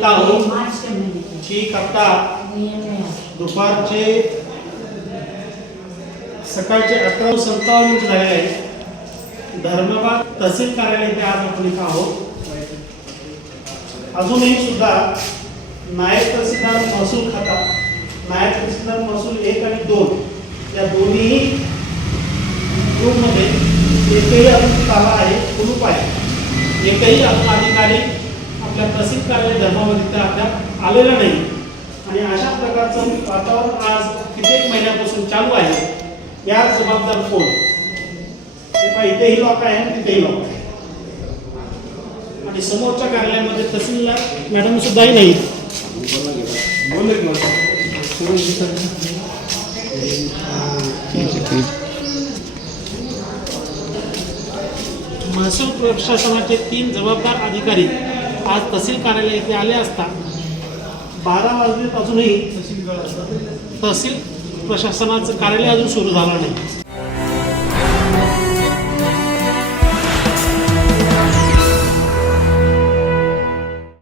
करीत आहोत की आता दुपारचे सकाळचे 11:57 झाले आहे। धर्मबाग तहसील कार्यालय ते आज आपण इथं आहोत। अजूनही सुद्धा नायब तहसीलदार महसूल खाता, नायब तहसीलदार महसूल 1 आणि 2 या दोन्ही रूममध्ये एकही अजून ताला आहे, कुलूप आहे। एकही अधिकारी आपल्या तहसील कार्यालय धर्मामध्ये आपल्या आलेला नाही आणि अशा प्रकारचं वातावरण आज कित्येक महिन्यापासून चालू आहे। या जबाबदार कोण? इथेही लॉक आहे आणि तिथेही लॉक आहे आणि समोरच्या कार्यालयामध्ये तहसीलदार मॅडम सुद्धाही नाही। महसूल प्रशासनाचे 3 जबाबदार अधिकारी आज तहसील कार्यालय येथे आले असता 12 वाजले अजूनही तहसील प्रशासनाचं कार्यालय अजून सुरू झालं नाही।